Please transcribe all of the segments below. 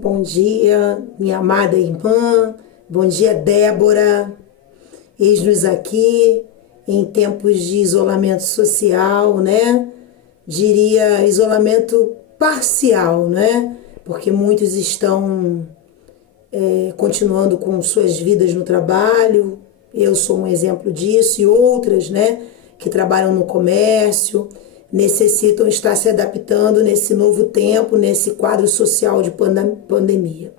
Bom dia, minha amada irmã. Bom dia, Débora. Eis-nos aqui em tempos de isolamento social, né? Diria isolamento parcial, né? Porque muitos estão continuando com suas vidas no trabalho. Eu sou um exemplo disso, e outras, né, que trabalham no comércio, necessitam estar se adaptando nesse novo tempo, nesse quadro social de pandemia.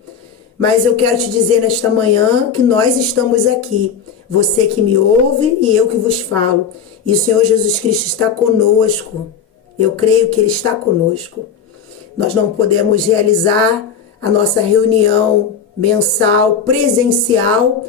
Mas eu quero te dizer nesta manhã que nós estamos aqui, você que me ouve e eu que vos falo, e o Senhor Jesus Cristo está conosco. Eu creio que Ele está conosco. Nós não podemos realizar a nossa reunião mensal, presencial,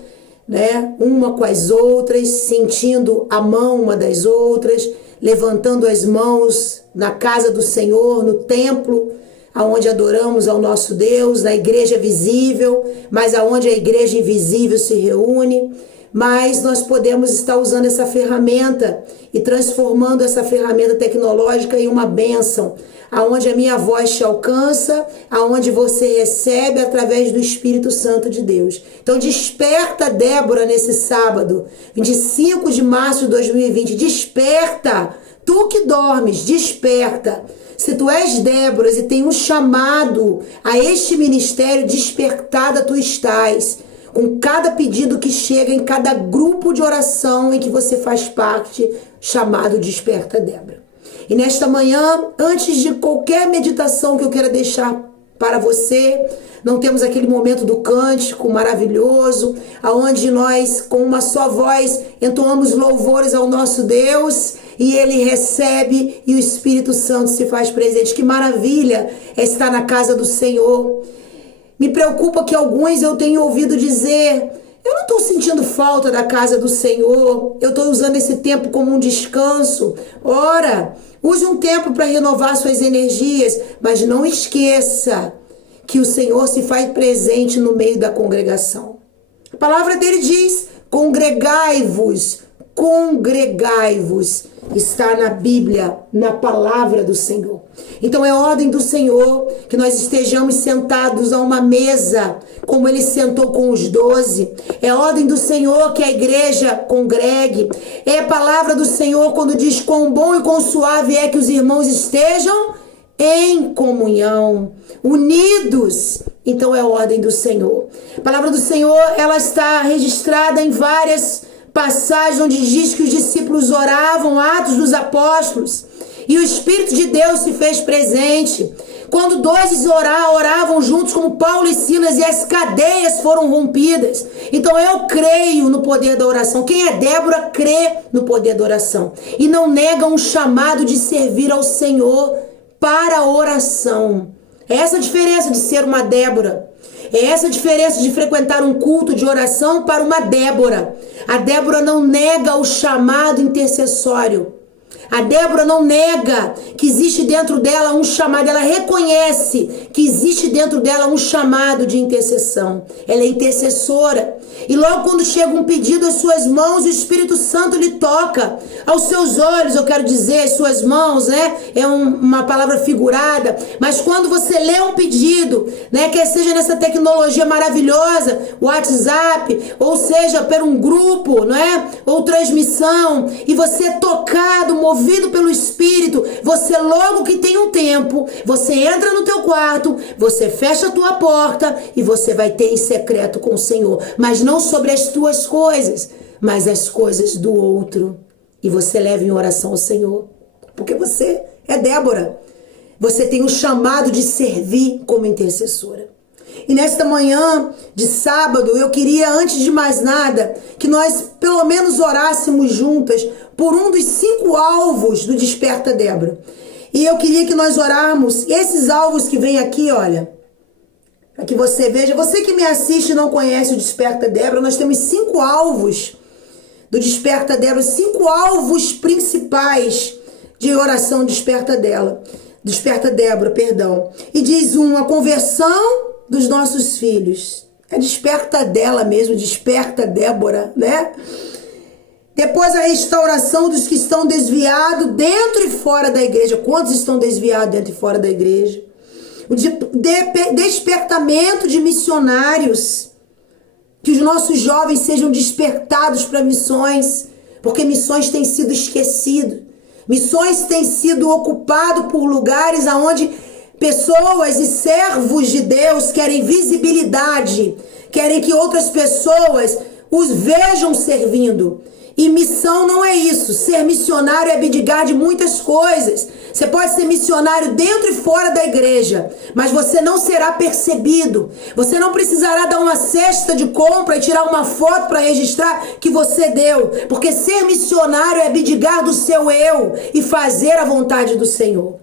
né? Uma com as outras, sentindo a mão uma das outras, levantando as mãos na casa do Senhor, no templo, aonde adoramos ao nosso Deus, na igreja visível, mas aonde a igreja invisível se reúne. Mas nós podemos estar usando essa ferramenta e transformando essa ferramenta tecnológica em uma bênção, aonde a minha voz te alcança, aonde você recebe através do Espírito Santo de Deus. Então desperta, Débora, nesse sábado, 25 de março de 2020, desperta, tu que dormes, desperta. Se tu és Débora e tem um chamado a este ministério, despertada tu estás, com cada pedido que chega em cada grupo de oração em que você faz parte, chamado Desperta Débora. E nesta manhã, antes de qualquer meditação que eu queira deixar para você, não temos aquele momento do cântico maravilhoso, aonde nós, com uma só voz, entoamos louvores ao nosso Deus, e Ele recebe e o Espírito Santo se faz presente. Que maravilha é estar na casa do Senhor. Me preocupa que alguns eu tenho ouvido dizer: eu não estou sentindo falta da casa do Senhor, eu estou usando esse tempo como um descanso. Ora, use um tempo para renovar suas energias, mas não esqueça que o Senhor se faz presente no meio da congregação. A palavra dele diz: congregai-vos, congregai-vos. Está na Bíblia, na palavra do Senhor. Então é ordem do Senhor que nós estejamos sentados a uma mesa, como Ele sentou com os 12. É ordem do Senhor que a igreja congregue. É a palavra do Senhor quando diz: quão bom e quão suave é que os irmãos estejam em comunhão, unidos. Então é ordem do Senhor. A palavra do Senhor, ela está registrada em várias passagens onde diz que os discípulos oravam, Atos dos Apóstolos, e o Espírito de Deus se fez presente. Quando 2 oravam juntos, como Paulo e Silas, e as cadeias foram rompidas. Então eu creio no poder da oração. Quem é Débora crê no poder da oração e não nega um chamado de servir ao Senhor para a oração. É essa a diferença de ser uma Débora. É essa a diferença de frequentar um culto de oração para uma Débora. A Débora não nega o chamado intercessório. A Débora não nega que existe dentro dela um chamado. Ela reconhece que existe dentro dela um chamado de intercessão. Ela é intercessora. E logo quando chega um pedido às suas mãos, o Espírito Santo lhe toca. Aos seus olhos, eu quero dizer, as suas mãos, né? É uma palavra figurada. Mas quando você lê um pedido, né? Quer seja nessa tecnologia maravilhosa, WhatsApp, ou seja, por um grupo, não é? Ou transmissão, e você é tocado, movido pelo Espírito, você logo que tem um tempo, você entra no teu quarto, você fecha a tua porta e você vai ter em secreto com o Senhor. Mas não sobre as tuas coisas, mas as coisas do outro. E você leva em oração ao Senhor. Porque você é Débora. Você tem um chamado de servir como intercessora. E nesta manhã de sábado, eu queria, antes de mais nada, que nós pelo menos orássemos juntas por um dos 5 alvos do Desperta Débora. E eu queria que nós orarmos esses alvos que vem aqui, olha, para que você veja. Você que me assiste e não conhece o Desperta Débora, nós temos 5 alvos do Desperta Débora, 5 alvos principais de oração Desperta Débora, perdão. E diz a conversão dos nossos filhos. É Desperta dela mesmo, Desperta Débora, né? Depois a restauração dos que estão desviados dentro e fora da igreja. Quantos estão desviados dentro e fora da igreja? o despertamento de missionários. Que os nossos jovens sejam despertados para missões, porque missões têm sido esquecidas. Missões têm sido ocupadas por lugares onde pessoas e servos de Deus querem visibilidade, querem que outras pessoas os vejam servindo. E missão não é isso. Ser missionário é abdicar de muitas coisas. Você pode ser missionário dentro e fora da igreja, mas você não será percebido. Você não precisará dar uma cesta de compra e tirar uma foto para registrar que você deu. Porque ser missionário é abdicar do seu eu e fazer a vontade do Senhor.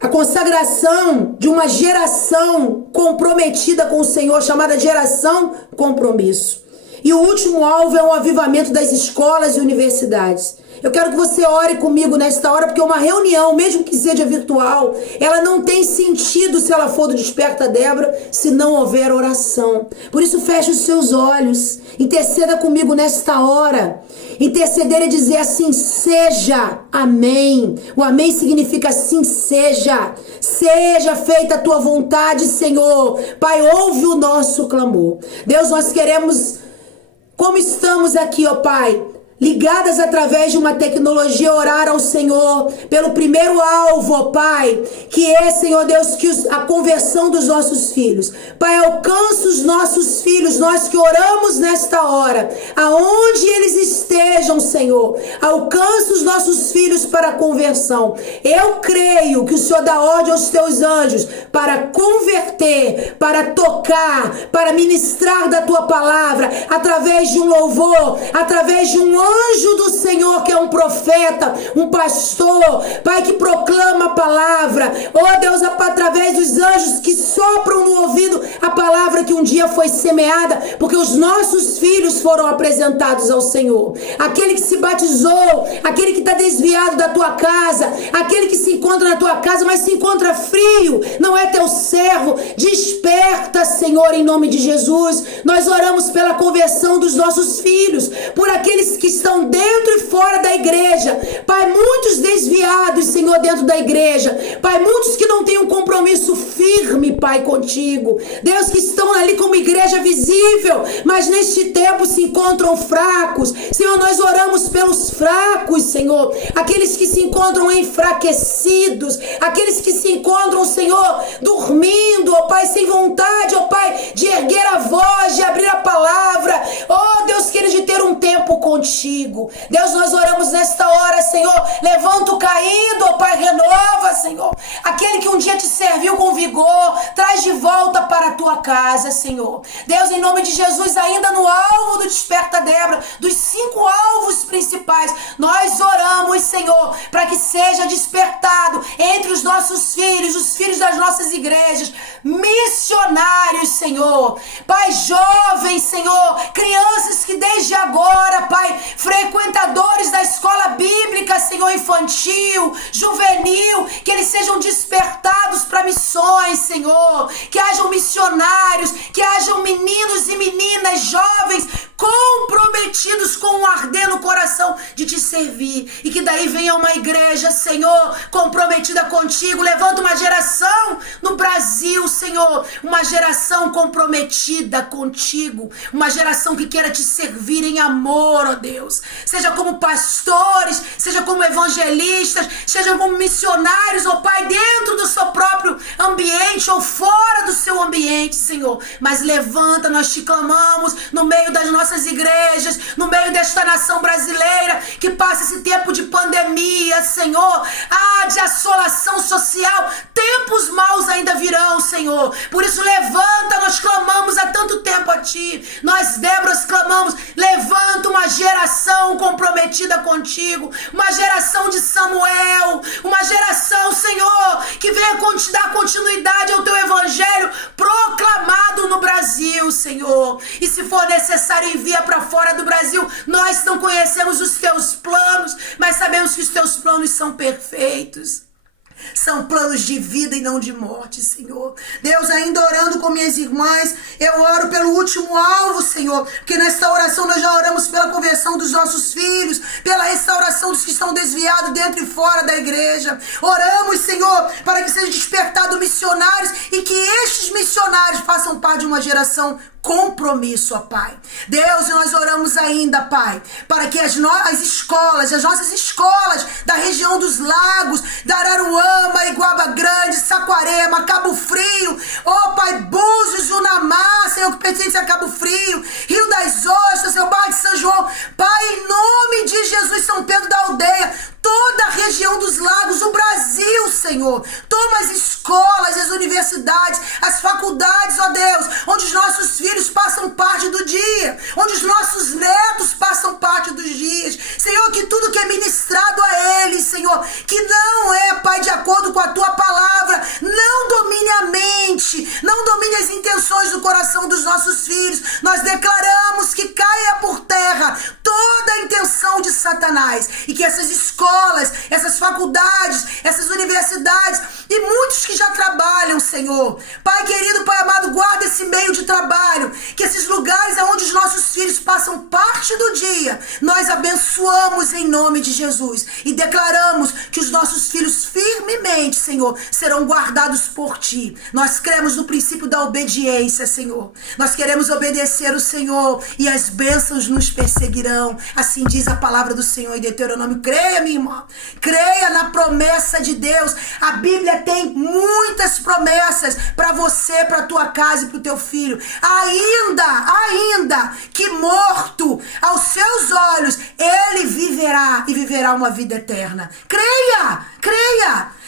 A consagração de uma geração comprometida com o Senhor, chamada geração compromisso. E o último alvo é o avivamento das escolas e universidades. Eu quero que você ore comigo nesta hora, porque uma reunião, mesmo que seja virtual, ela não tem sentido se ela for do Desperta Débora, se não houver oração. Por isso, feche os seus olhos, interceda comigo nesta hora. Interceder é dizer assim, seja, amém. O amém significa assim, seja. Seja feita a tua vontade, Senhor. Pai, ouve o nosso clamor. Deus, nós queremos, como estamos aqui, ó Pai, ligadas através de uma tecnologia, orar ao Senhor pelo primeiro alvo, ó Pai, que é, Senhor Deus, que a conversão dos nossos filhos. Pai, alcança os nossos filhos, nós que oramos nesta hora, aonde eles estejam, Senhor, alcança os nossos filhos para a conversão. Eu creio que o Senhor dá ordem aos teus anjos para converter, para tocar, para ministrar da tua palavra, através de um louvor, através de um anjo do Senhor, que é um profeta, um pastor, Pai, que proclama a palavra. Oh Deus, através dos anjos que sopram no ouvido a palavra que um dia foi semeada, porque os nossos filhos foram apresentados ao Senhor. Aquele que se batizou, aquele que está desviado da tua casa, aquele que se encontra na tua casa, mas se encontra frio, não é teu servo. Desperta, Senhor, em nome de Jesus. Nós oramos pela conversão dos nossos filhos, por aqueles que estão dentro e fora da igreja. Pai, muitos desviados, Senhor, dentro da igreja. Pai, muitos que não têm um compromisso firme, Pai, contigo. Deus, que estão ali como igreja visível, mas neste tempo se encontram fracos. Senhor, nós oramos pelos fracos, Senhor. Aqueles que se encontram enfraquecidos, aqueles que se encontram, Senhor, dormindo, ó Pai, sem vontade, ó Pai, de erguer a voz, de abrir a palavra. Oh, Deus, querido, de ter um tempo contigo. Deus, nós oramos nesta hora, Senhor, levanta o caído, ó Pai, renova, Senhor, aquele que um dia te serviu com vigor, traz de volta para a tua casa, Senhor. Deus, em nome de Jesus, ainda no alvo do Desperta Débora, dos 5 alvos principais, nós oramos, Senhor, para que seja despertado entre os nossos filhos, os filhos das nossas igrejas, missionários, Senhor, Pai, jovens, Senhor, crianças que desde agora, Pai, frequentadores da escola bíblica, Senhor, infantil, juvenil, que eles sejam despertados para missões, Senhor, que hajam missionários, que hajam meninos e meninas, jovens, comprometidos com um arder no coração de te servir, e que daí venha uma igreja, Senhor, comprometida contigo. Levanta uma geração no Brasil, Senhor, uma geração comprometida contigo, uma geração que queira te servir em amor, ó Deus, seja como pastores, seja como evangelistas, seja como missionários, ó Pai, dentro do seu próprio ambiente ou fora do seu ambiente, Senhor, mas levanta, nós te clamamos, no meio das nossas igrejas, no meio desta nação brasileira, que passa esse tempo de pandemia, Senhor, de assolação social, tempos maus ainda virão, Senhor, por isso levanta, nós clamamos há tanto tempo a Ti, nós, Déboras, clamamos, levanta uma geração comprometida contigo, uma geração de Samuel, uma geração, Senhor, que venha dar continuidade ao Teu evangelho proclamado no Brasil, Senhor, e se for necessário envia para fora do Brasil. Nós não conhecemos os Teus planos, mas sabemos que os Teus planos são perfeitos. São planos de vida e não de morte, Senhor. Deus, ainda orando com minhas irmãs Eu oro pelo último alvo, Senhor, porque nesta oração nós já oramos pela conversão dos nossos filhos, pela restauração dos que estão desviados dentro e fora da igreja. Oramos, Senhor, para que sejam despertados missionários e que estes missionários façam parte de uma geração compromisso, ó Pai. Deus, nós oramos ainda, Pai, para que as nossas escolas da região dos lagos, da Araruama, Iguaba Grande, Saquarema, Cabo Frio, ó Pai, Búzios, Unamar, Senhor, que pertence a Cabo Frio, Rio das Ostras, Senhor, Pai de São João, Pai, em nome de Jesus, São Pedro da Aldeia, toda a região dos lagos, o Brasil, Senhor. Toma as escolas, as universidades, as faculdades, ó Deus, onde os nossos filhos passam parte do dia, onde os nossos netos passam parte dos dias. Senhor, que tudo que é ministrado a eles, Senhor, que não é, Pai, de acordo com a Tua palavra, não domine a mente, não domine as intenções do coração dos nossos filhos. Nós declaramos que caia por terra toda a intenção de Satanás e que essas escolas, essas faculdades, essas universidades e muitos que já trabalham, Senhor. Pai querido, Pai amado, guarda esse meio de trabalho, que esses lugares onde os nossos filhos passam parte do dia, nós abençoamos em nome de Jesus e declaramos que os nossos filhos firmemente, Senhor, serão guardados por Ti. Nós cremos no princípio da obediência, Senhor. Nós queremos obedecer o Senhor e as bênçãos nos perseguirão. Assim diz a palavra do Senhor em Deuteronômio. Creia, minha irmã. Creia na promessa de Deus. A Bíblia tem muitas promessas para você, para tua casa e para o teu filho. Ainda que morto aos seus olhos, ele viverá e viverá uma vida eterna. Creia.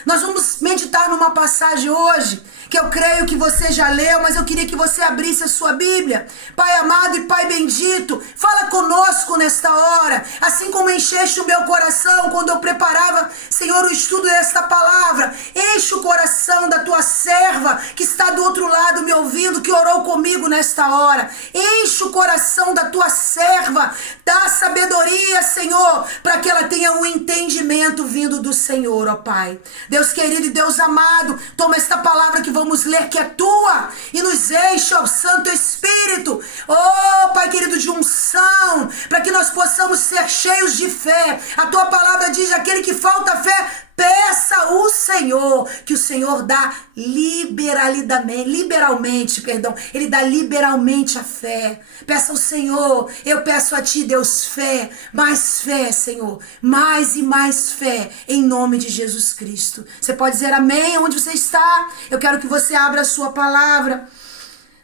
Nós vamos meditar numa passagem hoje que eu creio que você já leu, mas eu queria que você abrisse a sua Bíblia. Pai amado e Pai bendito, fala conosco nesta hora, assim como encheste o meu coração quando eu preparava, Senhor, o estudo desta palavra. Enche o coração da tua serva que está do outro lado me ouvindo, que orou comigo nesta hora. Enche o coração da tua serva, dá sabedoria, Senhor, para que ela tenha um entendimento vindo do Senhor, ó Pai. Deus querido e Deus amado, toma esta palavra que vamos ler, que é tua, e nos enche, ó Santo Espírito, ó Pai querido, de unção, para que nós possamos ser cheios de fé. A tua palavra diz: aquele que falta fé, peça ao Senhor, que o Senhor dá liberalmente, ele dá liberalmente a fé. Peça ao Senhor, eu peço a Ti, Deus, fé, Senhor, mais e mais fé, em nome de Jesus Cristo. Você pode dizer amém onde você está? Eu quero que você abra a sua palavra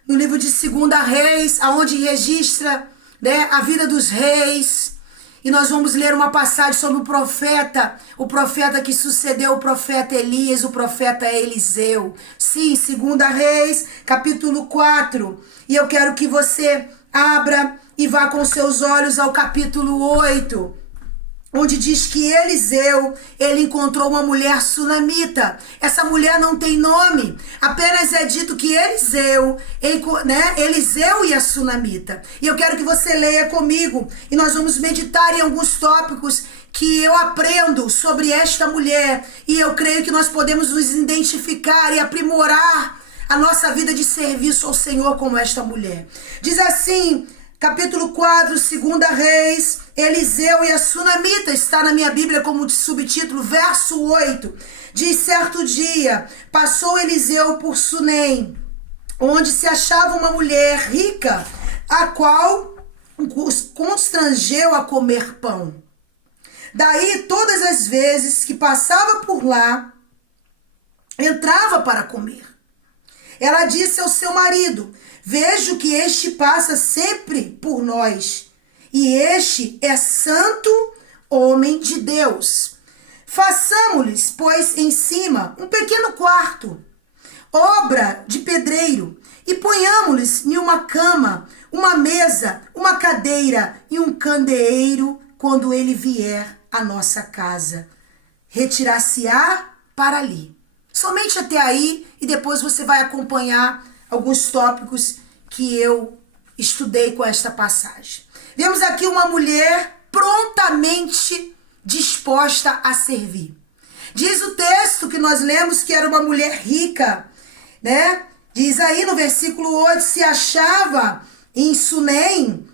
no livro de 2 Reis, aonde registra, né, a vida dos reis. E nós vamos ler uma passagem sobre o profeta que sucedeu o profeta Elias, o profeta Eliseu. Sim, 2 Reis, capítulo 4. E eu quero que você abra e vá com seus olhos ao capítulo 8. Onde diz que Eliseu, ele encontrou uma mulher sunamita. Essa mulher não tem nome, apenas é dito que Eliseu e a sunamita. E eu quero que você leia comigo, e nós vamos meditar em alguns tópicos que eu aprendo sobre esta mulher. E eu creio que nós podemos nos identificar e aprimorar a nossa vida de serviço ao Senhor como esta mulher. Diz assim, capítulo 4, 2 Reis, Eliseu e a sunamita, está na minha Bíblia como subtítulo, verso 8. Diz: certo dia, passou Eliseu por Sunem, onde se achava uma mulher rica, a qual os constrangeu a comer pão. Daí, todas as vezes que passava por lá, entrava para comer. Ela disse ao seu marido: vejo que este passa sempre por nós, e este é santo homem de Deus. Façamo-lhes, pois, em cima um pequeno quarto, obra de pedreiro, e ponhamo-lhes em uma cama, uma mesa, uma cadeira e um candeeiro, quando ele vier à nossa casa. Retirar-se-á para ali. Somente até aí, e depois você vai acompanhar alguns tópicos que eu estudei com esta passagem. Vemos aqui uma mulher prontamente disposta a servir. Diz o texto que nós lemos que era uma mulher rica, né? Diz aí no versículo 8, se achava em Sunem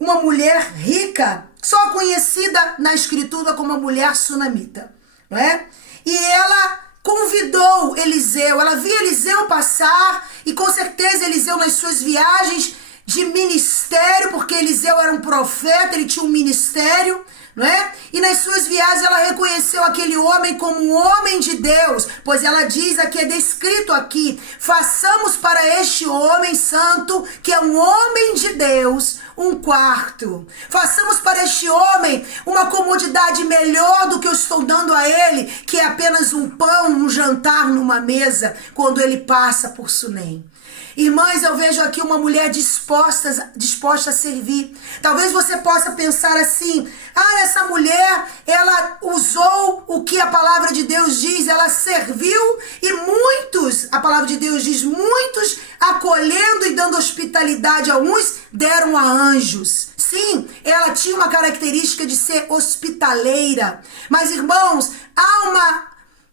uma mulher rica, só conhecida na escritura como a mulher sunamita, não é? E ela convidou Eliseu, ela via Eliseu passar, e com certeza Eliseu nas suas viagens de ministério, porque Eliseu era um profeta, ele tinha um ministério, não é? E nas suas viagens ela reconheceu aquele homem como um homem de Deus, pois ela diz aqui, é descrito aqui, façamos para este homem santo, que é um homem de Deus, um quarto. Façamos para este homem uma comodidade melhor do que eu estou dando a ele, que é apenas um pão, um jantar numa mesa, quando ele passa por Sunem. Irmãs, eu vejo aqui uma mulher disposta a servir. Talvez você possa pensar assim, essa mulher, ela usou o que a palavra de Deus diz, ela serviu e muitos, a palavra de Deus diz, muitos acolhendo e dando hospitalidade a uns, deram a anjos. Sim, ela tinha uma característica de ser hospitaleira. Mas, irmãos, há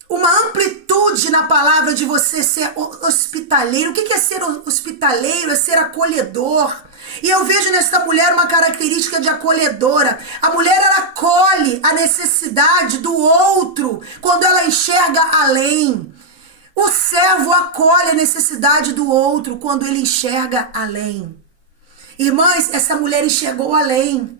uma amplitude na palavra de você ser hospitaleiro. O que é ser hospitaleiro? É ser acolhedor. E eu vejo nessa mulher uma característica de acolhedora. A mulher, ela acolhe a necessidade do outro quando ela enxerga além. O servo acolhe a necessidade do outro quando ele enxerga além. Irmãs, essa mulher enxergou além.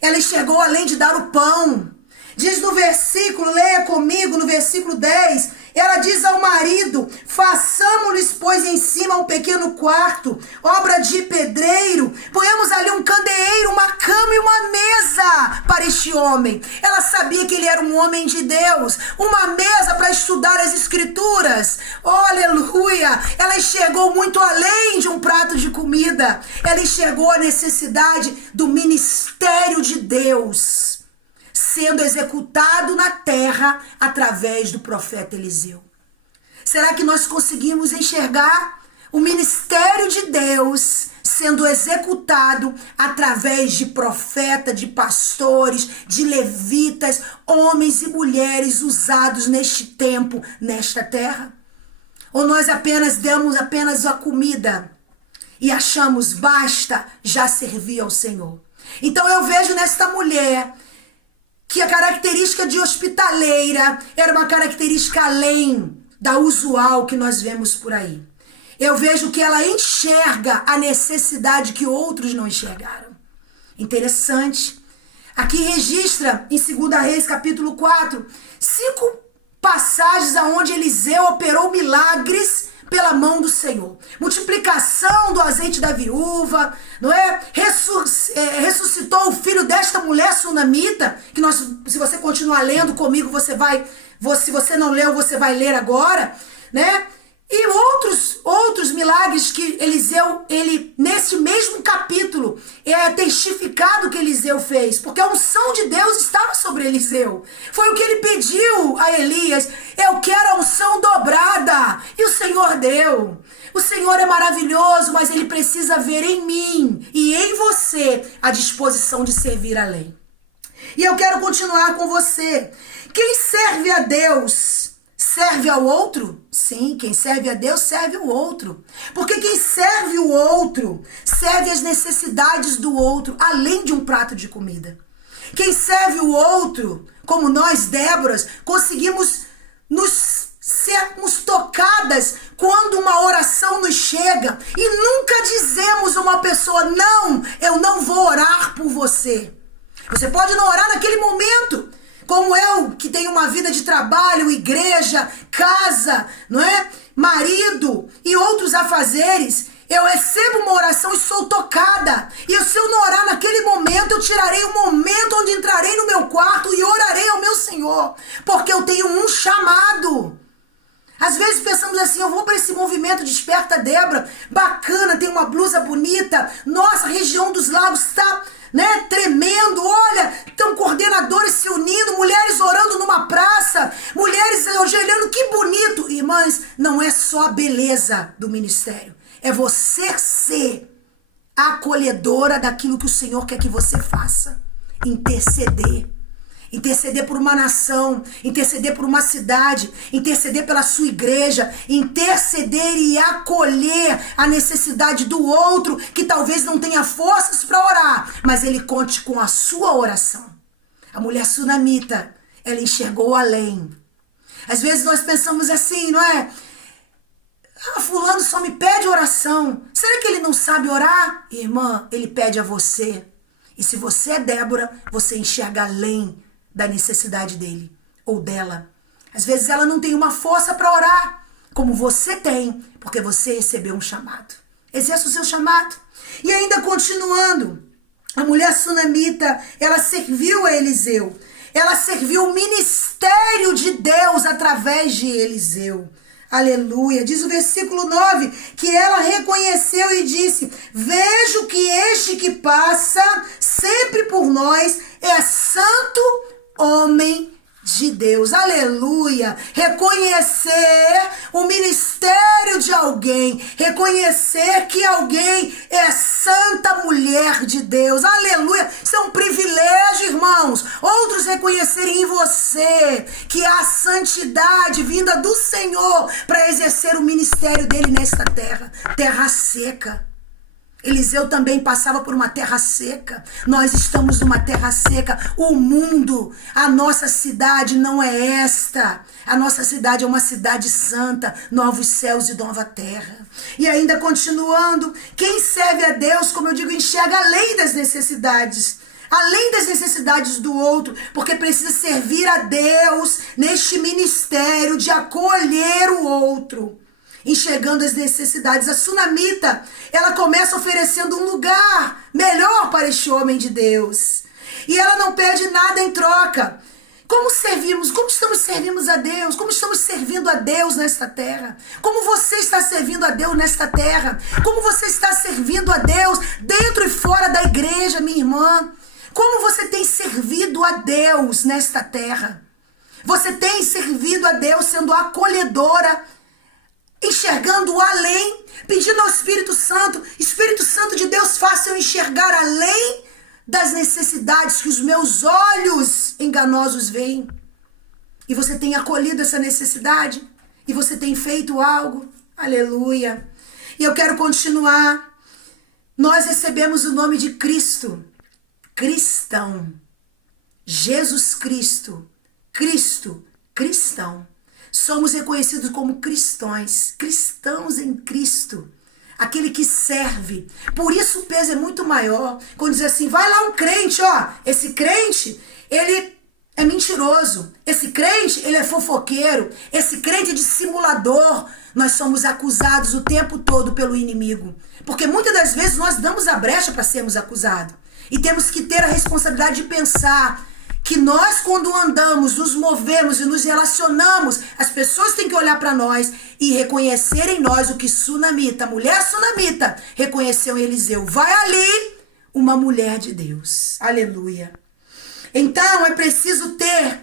Ela enxergou além de dar o pão. Diz no versículo, leia comigo, no versículo 10, ela diz ao marido, façamos-lhes, pois, em cima um pequeno quarto, obra de pedreiro, ponhamos ali um candeeiro, uma cama e uma mesa para este homem. Ela sabia que ele era um homem de Deus, uma mesa para estudar as escrituras. Oh, aleluia! Ela enxergou muito além de um prato de comida. Ela enxergou a necessidade do ministério de Deus sendo executado na terra através do profeta Eliseu. Será que nós conseguimos enxergar o ministério de Deus sendo executado através de profeta, de pastores, de levitas, homens e mulheres usados neste tempo, nesta terra? Ou nós apenas damos a comida e achamos, basta, já servir ao Senhor? Então eu vejo nesta mulher que a característica de hospitaleira era uma característica além da usual que nós vemos por aí. Eu vejo que ela enxerga a necessidade que outros não enxergaram. Interessante. Aqui registra em 2 Reis, capítulo 4, 5 passagens onde Eliseu operou milagres pela mão do Senhor. Multiplicação do azeite da viúva, não é? Ressuscitou o filho desta mulher sunamita, que se você continuar lendo comigo, se você não leu, você vai ler agora, né? E outros milagres que Eliseu, nesse mesmo capítulo, é testificado que Eliseu fez, porque a unção de Deus estava sobre Eliseu. Foi o que ele pediu a Elias, eu quero a unção dobrada, e o Senhor deu. O Senhor é maravilhoso, mas ele precisa ver em mim e em você a disposição de servir além. E eu quero continuar com você. Quem serve a Deus serve ao outro? Sim, quem serve a Deus serve o outro. Porque quem serve o outro, serve as necessidades do outro, além de um prato de comida. Quem serve o outro, como nós, Déboras, conseguimos sermos tocadas quando uma oração nos chega e nunca dizemos a uma pessoa, não, eu não vou orar por você. Você pode não orar naquele momento, como eu, que tenho uma vida de trabalho, igreja, casa, não é? Marido e outros afazeres, eu recebo uma oração e sou tocada. E se eu não orar naquele momento, eu tirarei um momento onde entrarei no meu quarto e orarei ao meu Senhor, porque eu tenho um chamado. Às vezes pensamos assim, eu vou para esse movimento Desperta Débora, bacana, tem uma blusa bonita, nossa, a região dos lagos está, né, tremendo, olha, estão coordenadores se unindo, mulheres orando numa praça, mulheres ajoelhando, que bonito. Irmãs, não é só a beleza do ministério, é você ser acolhedora daquilo que o Senhor quer que você faça, interceder. interceder por uma nação, interceder por uma cidade, interceder pela sua igreja, interceder e acolher a necessidade do outro que talvez não tenha forças para orar, mas ele conte com a sua oração. A mulher sunamita, ela enxergou além. Às vezes nós pensamos assim, não é? Fulano só me pede oração. Será que ele não sabe orar? Irmã, ele pede a você. E se você é Débora, você enxerga além da necessidade dele ou dela. Às vezes ela não tem uma força para orar, como você tem, porque você recebeu um chamado. Exerça o seu chamado. E ainda continuando, a mulher sunamita, ela serviu a Eliseu. Ela serviu o ministério de Deus através de Eliseu. Aleluia. Diz o versículo 9, que ela reconheceu e disse: vejo que este que passa sempre por nós é santo homem de Deus. Aleluia. Reconhecer o ministério de alguém, reconhecer que alguém é santa mulher de Deus. Aleluia. Isso é um privilégio, irmãos. Outros reconhecerem em você que há santidade vinda do Senhor para exercer o ministério dele nesta terra, terra seca. Eliseu também passava por uma terra seca. Nós estamos numa terra seca. O mundo, a nossa cidade não é esta. A nossa cidade é uma cidade santa, novos céus e nova terra. E ainda continuando, quem serve a Deus, como eu digo, enxerga além das necessidades. Além das necessidades do outro, porque precisa servir a Deus neste ministério de acolher o outro. Enxergando as necessidades. A sunamita, ela começa oferecendo um lugar melhor para este homem de Deus. E ela não pede nada em troca. Como servimos? Como estamos servindo a Deus? Como estamos servindo a Deus nesta terra? Como você está servindo a Deus nesta terra? Como você está servindo a Deus dentro e fora da igreja, minha irmã? Como você tem servido a Deus nesta terra? Você tem servido a Deus sendo acolhedora, enxergando além, pedindo ao Espírito Santo de Deus, faça eu enxergar além das necessidades que os meus olhos enganosos veem. E você tem acolhido essa necessidade? E você tem feito algo? Aleluia. E eu quero continuar. Nós recebemos o nome de Cristo, cristão. Jesus Cristo, Cristo, cristão. Somos reconhecidos como cristãos, cristãos em Cristo, aquele que serve. Por isso o peso é muito maior. Quando diz assim, vai lá um crente, ó, esse crente, ele é mentiroso, esse crente, ele é fofoqueiro, esse crente é dissimulador. Nós somos acusados o tempo todo pelo inimigo, porque muitas das vezes nós damos a brecha para sermos acusados. E temos que ter a responsabilidade de pensar que nós, quando andamos, nos movemos e nos relacionamos, as pessoas têm que olhar para nós e reconhecer em nós o que sunamita, a mulher sunamita, reconheceu em Eliseu. Vai ali uma mulher de Deus. Aleluia. Então é preciso ter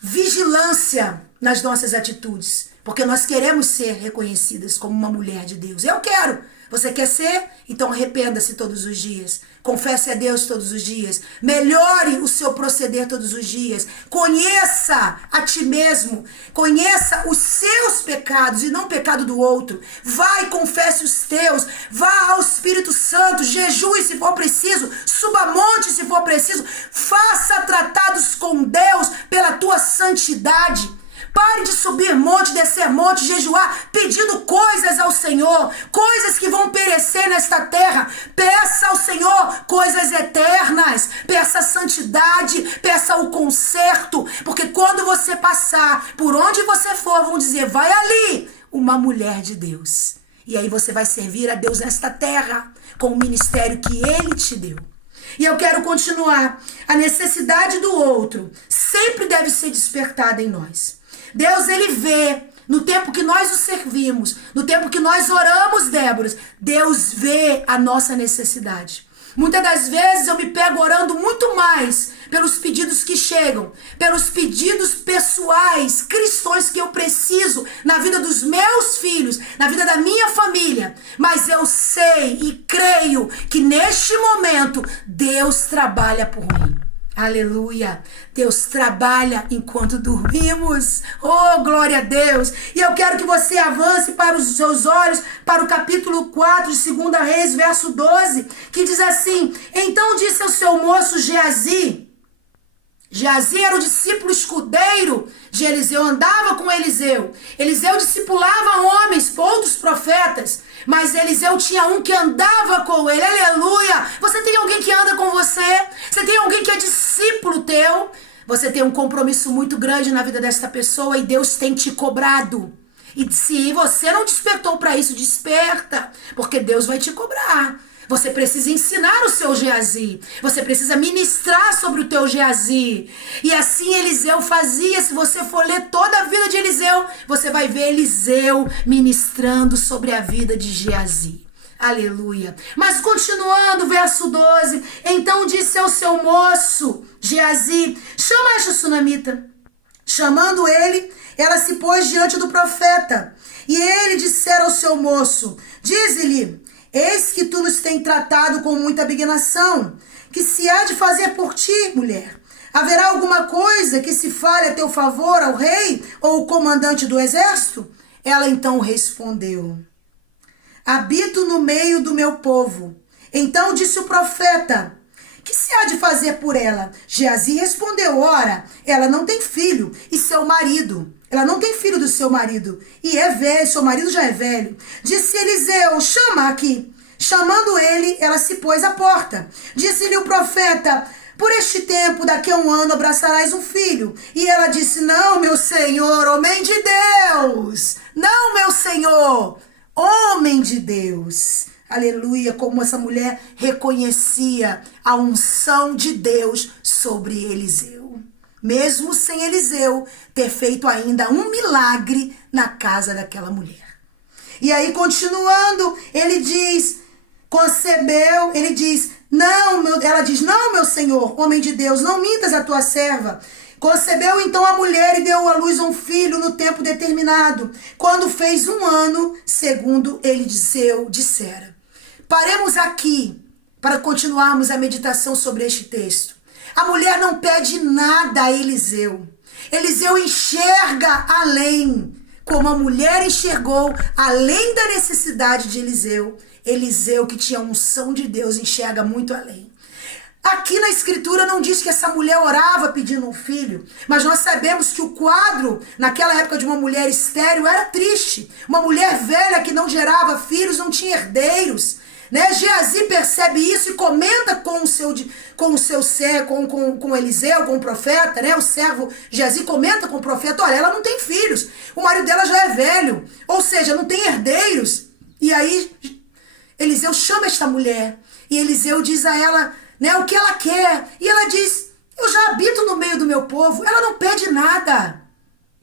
vigilância nas nossas atitudes, porque nós queremos ser reconhecidas como uma mulher de Deus. Eu quero. Você quer ser? Então arrependa-se todos os dias. Confesse a Deus todos os dias. Melhore o seu proceder todos os dias. Conheça a ti mesmo. Conheça os seus pecados e não o pecado do outro. Vá e confesse os teus. Vá ao Espírito Santo. Jejue se for preciso. Suba monte se for preciso. Faça tratados com Deus pela tua santidade. Pare de subir monte, descer monte, jejuar, pedindo coisas ao Senhor, coisas que vão perecer nesta terra. Peça ao Senhor coisas eternas, peça a santidade, peça o conserto, porque quando você passar, por onde você for, vão dizer, vai ali, uma mulher de Deus. E aí você vai servir a Deus nesta terra, com o ministério que Ele te deu. E eu quero continuar. A necessidade do outro sempre deve ser despertada em nós. Deus, Ele vê, no tempo que nós o servimos, no tempo que nós oramos, Débora, Deus vê a nossa necessidade. Muitas das vezes eu me pego orando muito mais pelos pedidos que chegam, pelos pedidos pessoais, cristãos que eu preciso na vida dos meus filhos, na vida da minha família. Mas eu sei e creio que neste momento Deus trabalha por mim. Aleluia. Deus trabalha enquanto dormimos. Oh, glória a Deus. E eu quero que você avance para os seus olhos para o capítulo 4 de 2 Reis, verso 12, que diz assim: Então disse ao seu moço Geazi. Geazi era o discípulo escudeiro de Eliseu, andava com Eliseu. Eliseu discipulava homens, outros profetas, mas Eliseu tinha um que andava com ele. Aleluia! Você tem alguém que anda com você? Você tem alguém que é discípulo teu? Você tem um compromisso muito grande na vida desta pessoa e Deus tem te cobrado. E se você não despertou para isso, desperta, porque Deus vai te cobrar. Você precisa ensinar o seu Geazi. Você precisa ministrar sobre o teu Geazi. E assim Eliseu fazia. Se você for ler toda a vida de Eliseu, você vai ver Eliseu ministrando sobre a vida de Geazi. Aleluia. Mas continuando, verso 12. Então disse ao seu moço Geazi: chama esta sunamita. Chamando ele, ela se pôs diante do profeta. E ele dissera ao seu moço: dize-lhe: eis que tu nos tem tratado com muita abnegação, que se há de fazer por ti, mulher? Haverá alguma coisa que se fale a teu favor ao rei ou ao comandante do exército? Ela então respondeu: habito no meio do meu povo. Então disse o profeta: que se há de fazer por ela? Geazi respondeu: ora, ela não tem filho, e seu marido... Ela não tem filho do seu marido, e é velho, seu marido já é velho. Disse Eliseu: chama aqui. Chamando ele, ela se pôs à porta. Disse-lhe o profeta: por este tempo, daqui a um ano, abraçarás um filho. E ela disse: não, meu senhor, homem de Deus. Não, meu senhor, homem de Deus. Aleluia, como essa mulher reconhecia a unção de Deus sobre Eliseu. Mesmo sem Eliseu ter feito ainda um milagre na casa daquela mulher. E aí, continuando, ele diz, concebeu, ele diz, ela diz, não, meu senhor, homem de Deus, não mintas a tua serva. Concebeu então a mulher e deu à luz um filho no tempo determinado, quando fez 1 ano, segundo Eliseu dissera. Paremos aqui para continuarmos a meditação sobre este texto. A mulher não pede nada a Eliseu. Eliseu enxerga além. Como a mulher enxergou além da necessidade de Eliseu. Eliseu, que tinha a unção de Deus, enxerga muito além. Aqui na escritura não diz que essa mulher orava pedindo um filho. Mas nós sabemos que o quadro, naquela época de uma mulher estéril, era triste. Uma mulher velha que não gerava filhos, não tinha herdeiros. Geazi percebe isso e comenta com Eliseu, com o profeta, o servo Geazi comenta com o profeta: olha, ela não tem filhos, o marido dela já é velho, ou seja, não tem herdeiros. E aí Eliseu chama esta mulher e Eliseu diz a ela o que ela quer, e ela diz: eu já habito no meio do meu povo. Ela não pede nada.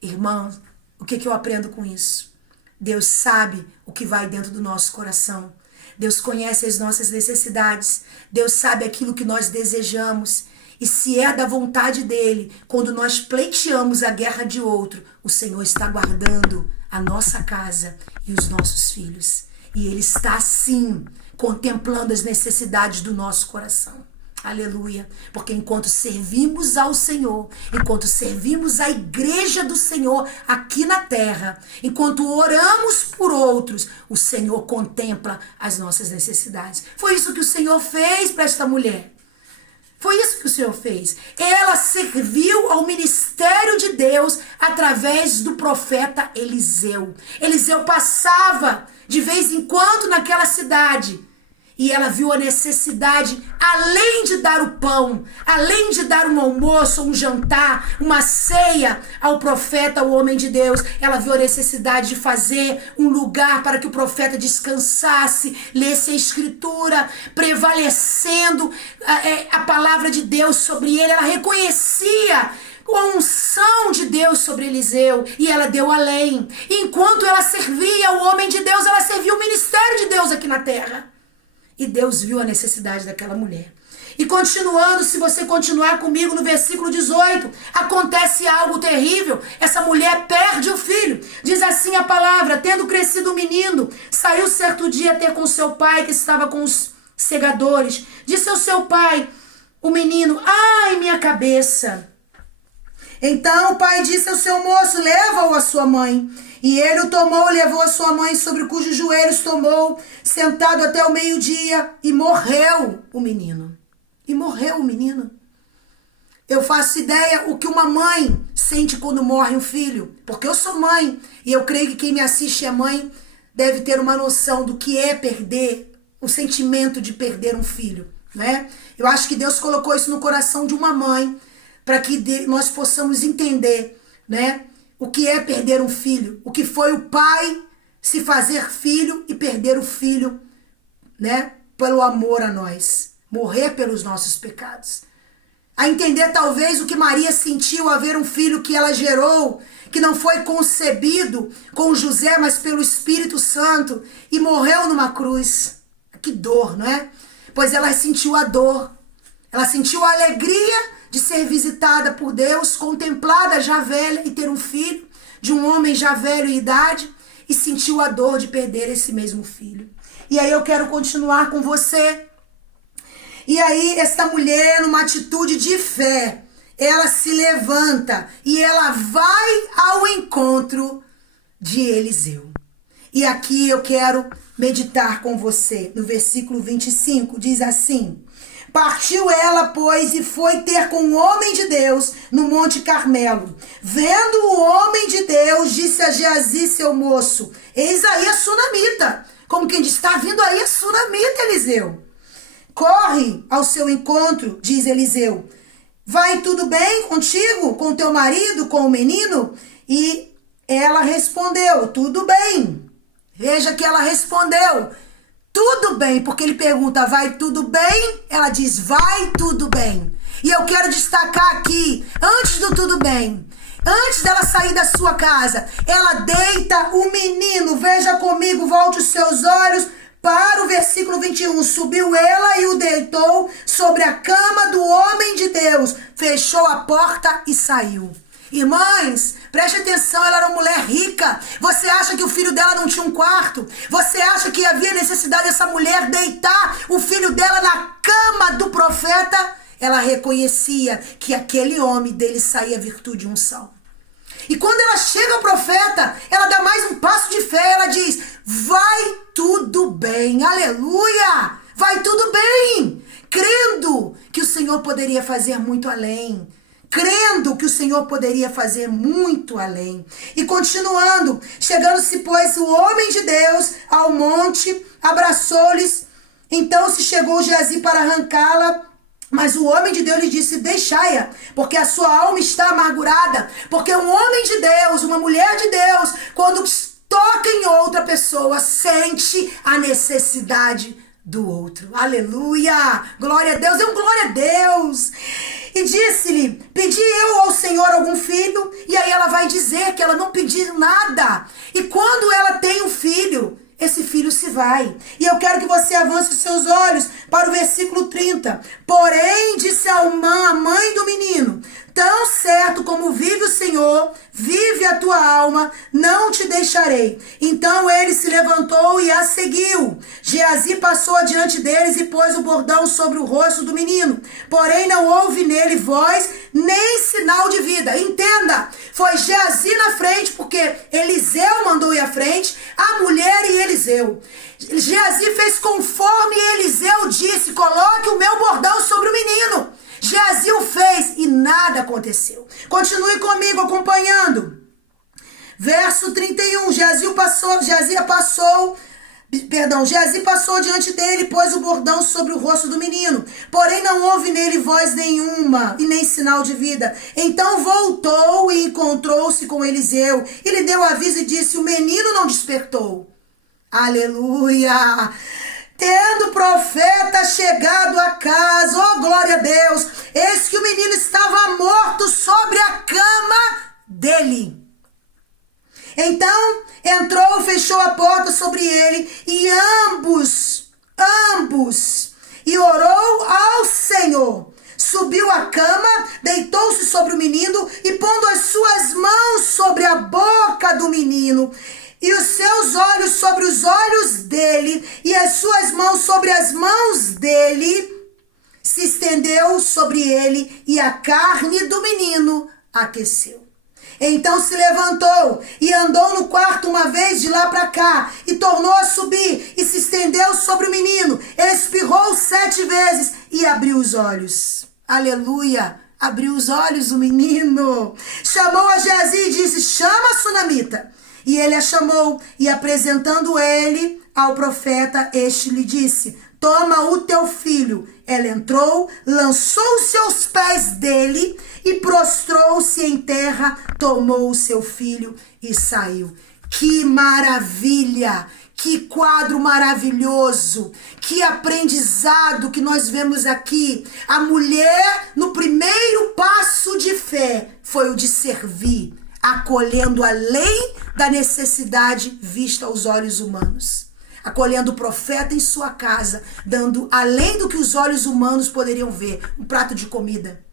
Irmãos, o que eu aprendo com isso? Deus sabe o que vai dentro do nosso coração. Deus conhece as nossas necessidades. Deus sabe aquilo que nós desejamos. E se é da vontade dele, quando nós pleiteamos a guerra de outro, o Senhor está guardando a nossa casa e os nossos filhos. E ele está, sim, contemplando as necessidades do nosso coração. Aleluia. Porque enquanto servimos ao Senhor, enquanto servimos a igreja do Senhor aqui na terra, enquanto oramos por outros, o Senhor contempla as nossas necessidades. Foi isso que o Senhor fez para esta mulher. Foi isso que o Senhor fez. Ela serviu ao ministério de Deus através do profeta Eliseu. Eliseu passava de vez em quando naquela cidade. E ela viu a necessidade, além de dar o pão, além de dar um almoço, um jantar, uma ceia ao profeta, ao homem de Deus, ela viu a necessidade de fazer um lugar para que o profeta descansasse, lesse a escritura, prevalecendo a palavra de Deus sobre ele. Ela reconhecia a unção de Deus sobre Eliseu e ela deu além. Enquanto ela servia o homem de Deus, ela servia o ministério de Deus aqui na terra. E Deus viu a necessidade daquela mulher. E continuando, se você continuar comigo no versículo 18, acontece algo terrível. Essa mulher perde o filho. Diz assim a palavra: tendo crescido o menino, saiu certo dia ter com seu pai, que estava com os segadores. Disse ao seu pai: o menino: ai, minha cabeça. Então o pai disse ao seu moço: leva-o à sua mãe. E ele o tomou e levou a sua mãe, sobre cujos joelhos tomou, sentado até o meio-dia, e morreu o menino. E morreu o menino. Eu faço ideia o que uma mãe sente quando morre um filho, porque eu sou mãe, e eu creio que quem me assiste é mãe, deve ter uma noção do que é perder, o sentimento de perder um filho, né? Eu acho que Deus colocou isso no coração de uma mãe, para que nós possamos entender, né, o que é perder um filho, o que foi o pai se fazer filho e perder o filho, né, pelo amor a nós, morrer pelos nossos pecados. A entender talvez o que Maria sentiu ao ver um filho que ela gerou, que não foi concebido com José, mas pelo Espírito Santo, e morreu numa cruz. Que dor, não é? Pois ela sentiu a dor, ela sentiu a alegria de ser visitada por Deus, contemplada já velha e ter um filho, de um homem já velho em idade, e sentiu a dor de perder esse mesmo filho. E aí eu quero continuar com você. E aí esta mulher, numa atitude de fé, ela se levanta e ela vai ao encontro de Eliseu. E aqui eu quero meditar com você. No versículo 25 diz assim: partiu ela, pois, e foi ter com o homem de Deus no Monte Carmelo. Vendo o homem de Deus, disse a Geazi, seu moço: eis aí a sunamita. Como quem diz: está vindo aí a sunamita, Eliseu. Corre ao seu encontro, diz Eliseu. Vai tudo bem contigo, com teu marido, com o menino? E ela respondeu: tudo bem. Veja que ela respondeu: tudo bem, porque ele pergunta: vai tudo bem? Ela diz: vai tudo bem. E eu quero destacar aqui, antes do tudo bem, antes dela sair da sua casa, ela deita o menino. Veja comigo, volte os seus olhos para o versículo 21. Subiu ela e o deitou sobre a cama do homem de Deus, fechou a porta e saiu. Irmãs, preste atenção, ela era uma mulher rica. Você acha que o filho dela não tinha um quarto? Você acha que havia necessidade dessa mulher deitar o filho dela na cama do profeta? Ela reconhecia que aquele homem dele saía virtude e unção. E quando ela chega ao profeta, ela dá mais um passo de fé. Ela diz: vai tudo bem, aleluia, vai tudo bem. Crendo que o Senhor poderia fazer muito além. Crendo que o Senhor poderia fazer muito além. E continuando, chegando-se, pois, o homem de Deus ao monte, abraçou-lhes. Então se chegou Geazi para arrancá-la, mas o homem de Deus lhe disse: deixai-a, porque a sua alma está amargurada. Porque um homem de Deus, uma mulher de Deus, quando toca em outra pessoa, sente a necessidade do outro. Aleluia! Glória a Deus, é um glória a Deus. E disse-lhe: pedi eu ao Senhor algum filho? E aí ela vai dizer que ela não pediu nada. E quando ela tem um filho, esse filho se vai. E eu quero que você avance os seus olhos para o versículo 30. Porém, disse a mãe do menino: tão certo como vive o Senhor, vive a tua alma, não te deixarei. Então ele se levantou e a seguiu. Geazi passou adiante deles e pôs o bordão sobre o rosto do menino. Porém não houve nele voz, nem sinal de vida. Entenda, foi Geazi na frente, porque Eliseu mandou ir à frente, a mulher e Eliseu. Geazi fez conforme Eliseu disse: coloque o meu bordão sobre o menino. Geazi o fez e nada aconteceu. Continue comigo acompanhando. Verso 31. Geazi passou diante dele e pôs o bordão sobre o rosto do menino. Porém não houve nele voz nenhuma e nem sinal de vida. Então voltou e encontrou-se com Eliseu. E lhe deu aviso e disse: o menino não despertou. Aleluia! Tendo o profeta chegado a casa, oh glória a Deus, eis que o menino estava morto sobre a cama dele. Então entrou, fechou a porta sobre ele, e ambos, e orou ao Senhor. Subiu à cama, deitou-se sobre o menino, e pondo as suas mãos sobre a boca do menino, e os seus olhos sobre os olhos dele, e as suas mãos sobre as mãos dele, se estendeu sobre ele e a carne do menino aqueceu. Então se levantou e andou no quarto uma vez de lá para cá e tornou a subir e se estendeu sobre o menino, espirrou 7 vezes e abriu os olhos. Aleluia! Abriu os olhos o menino. Chamou a Geazi e disse: chama a sunamita. E ele a chamou e apresentando ele ao profeta, este lhe disse: toma o teu filho. Ela entrou, lançou-se aos pés dele e prostrou-se em terra, tomou o seu filho e saiu. Que maravilha! Que quadro maravilhoso, que aprendizado que nós vemos aqui. A mulher, no primeiro passo de fé, foi o de servir, acolhendo além da necessidade vista aos olhos humanos. Acolhendo o profeta em sua casa, dando além do que os olhos humanos poderiam ver, um prato de comida.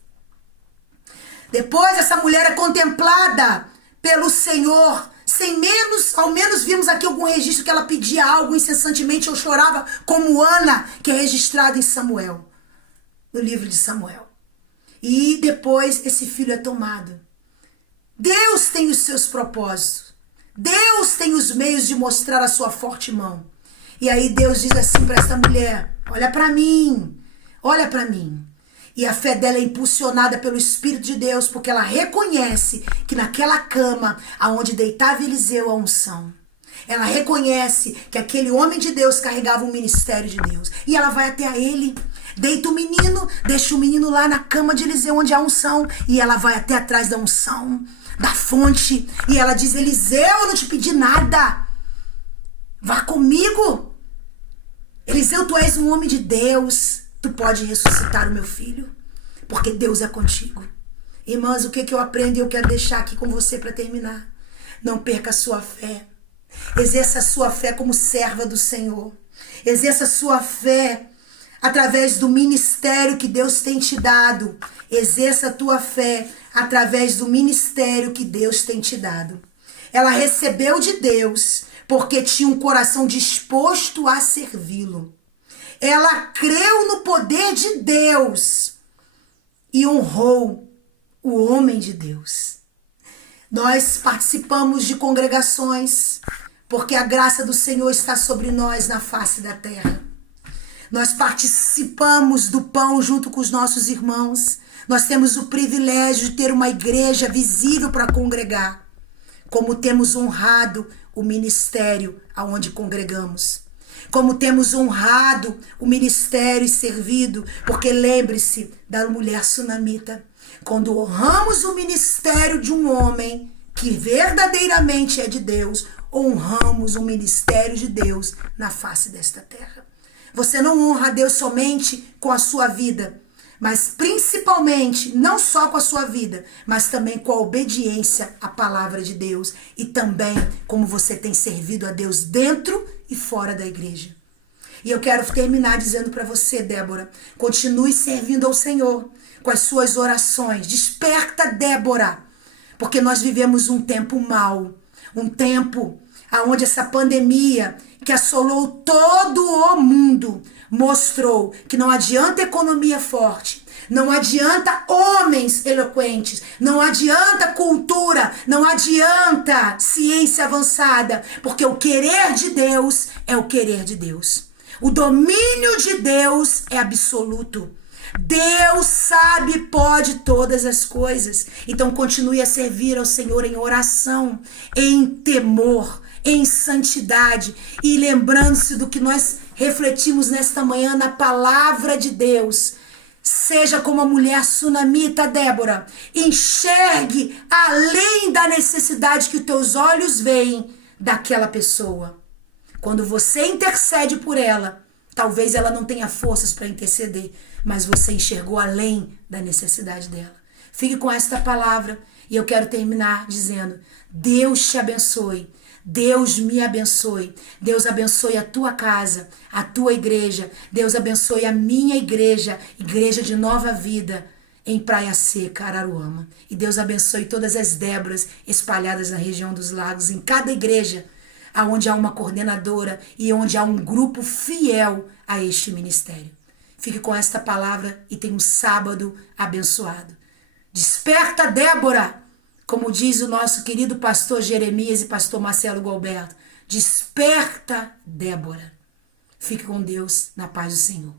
Depois essa mulher é contemplada pelo Senhor, ao menos vimos aqui algum registro que ela pedia algo incessantemente ou chorava, como Ana, que é registrado em Samuel, no livro de Samuel. E depois esse filho é tomado. Deus tem os seus propósitos. Deus tem os meios de mostrar a sua forte mão. E aí Deus diz assim para essa mulher: olha para mim, olha para mim. E a fé dela é impulsionada pelo Espírito de Deus, porque ela reconhece que naquela cama aonde deitava Eliseu a unção, ela reconhece que aquele homem de Deus carregava um ministério de Deus. E ela vai até a ele, deita o menino, deixa o menino lá na cama de Eliseu onde há unção, e ela vai até atrás da unção, da fonte, e ela diz: Eliseu, eu não te pedi nada, vá comigo. Eliseu, tu és um homem de Deus, tu pode ressuscitar o meu filho, porque Deus é contigo. Irmãs, o que eu aprendo e eu quero deixar aqui com você para terminar: não perca a sua fé. Exerça a sua fé como serva do Senhor. Exerça a sua fé através do ministério que Deus tem te dado. Exerça a tua fé através do ministério que Deus tem te dado. Ela recebeu de Deus porque tinha um coração disposto a servi-lo. Ela creu no poder de Deus e honrou o homem de Deus. Nós participamos de congregações porque a graça do Senhor está sobre nós na face da terra. Nós participamos do pão junto com os nossos irmãos. Nós temos o privilégio de ter uma igreja visível para congregar, como temos honrado o ministério aonde congregamos. Como temos honrado o ministério e servido, porque lembre-se da mulher sunamita. Quando honramos o ministério de um homem que verdadeiramente é de Deus, honramos o ministério de Deus na face desta terra. Você não honra a Deus somente com a sua vida, mas principalmente, não só com a sua vida, mas também com a obediência à palavra de Deus e também como você tem servido a Deus dentro e fora da igreja. E eu quero terminar dizendo para você, Débora, continue servindo ao Senhor com as suas orações. Desperta, Débora, porque nós vivemos um tempo mau, um tempo onde essa pandemia que assolou todo o mundo mostrou que não adianta economia forte, não adianta homens eloquentes, não adianta cultura, não adianta ciência avançada, porque o querer de Deus é o querer de Deus. O domínio de Deus é absoluto. Deus sabe e pode todas as coisas. Então continue a servir ao Senhor em oração, em temor, em santidade e lembrando-se do que nós refletimos nesta manhã na palavra de Deus. Seja como a mulher sunamita, Débora. Enxergue além da necessidade que os teus olhos veem daquela pessoa. Quando você intercede por ela, talvez ela não tenha forças para interceder, mas você enxergou além da necessidade dela. Fique com esta palavra e eu quero terminar dizendo: Deus te abençoe. Deus me abençoe. Deus abençoe a tua casa, a tua igreja. Deus abençoe a minha igreja, Igreja de Nova Vida, em Praia Seca, Araruama. E Deus abençoe todas as Déboras espalhadas na região dos lagos, em cada igreja, aonde há uma coordenadora e onde há um grupo fiel a este ministério. Fique com esta palavra e tenha um sábado abençoado. Desperta, Débora, como diz o nosso querido pastor Jeremias e pastor Marcelo Galberto. Desperta, Débora. Fique com Deus, na paz do Senhor.